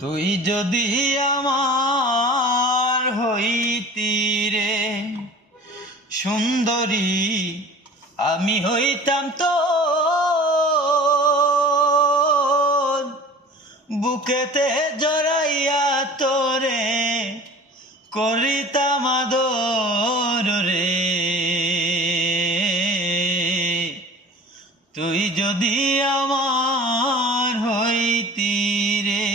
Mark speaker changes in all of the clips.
Speaker 1: তুই যদি আমার হইতি রে, সুন্দরী, আমি হইতাম তো বুকেতে জড়াইয়া তোরে করিতাম আদর রে। তুই যদি আমার হইতি রে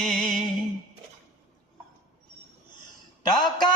Speaker 1: টাকা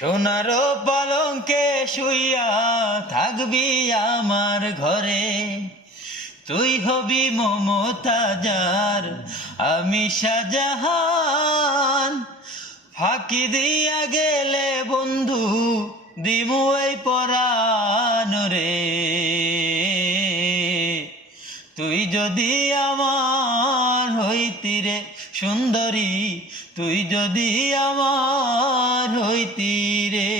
Speaker 1: সোনার পালঙ্কে শুইয়া থাকবি আমার ঘরে। তুই হবি মমতাজার আমি শাহজাহান। ফাঁকি দিয়া গেলে বন্ধু, দিমু এই পরাণ তুই যদি আমার হইতি রে সুন্দরী, তুই যদি আমার হইতি রে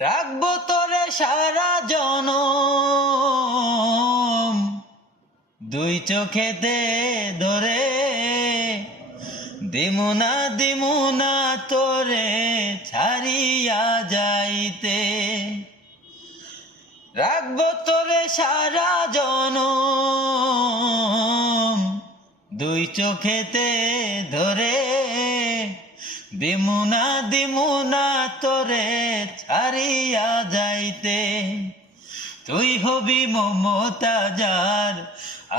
Speaker 1: রাখব তোরে সারা জনম দুই চোখেতে ধরে। দিমুনা দিমুনা তোরে ছাড়িয়া যাইতে। রাখব তোরে সারা জনম। দুই চোখেতে ধরে দিমুনা দিমুনা তোরে ছাড়িয়া যাইতে। তুই হবি মমতাজার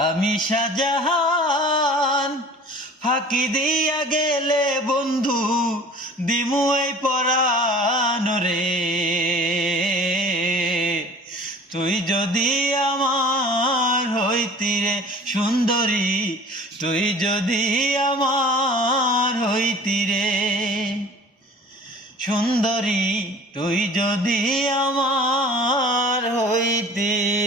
Speaker 1: আমি শাহজাহান। ফাঁকি দিয়া গেলে বন্ধু, দিমু এই পরাণ তুই যদি আমার হইতি রে সুন্দরী, তুই যদি আমার হইতি রে সুন্দরী, তুই যদি আমার হইতি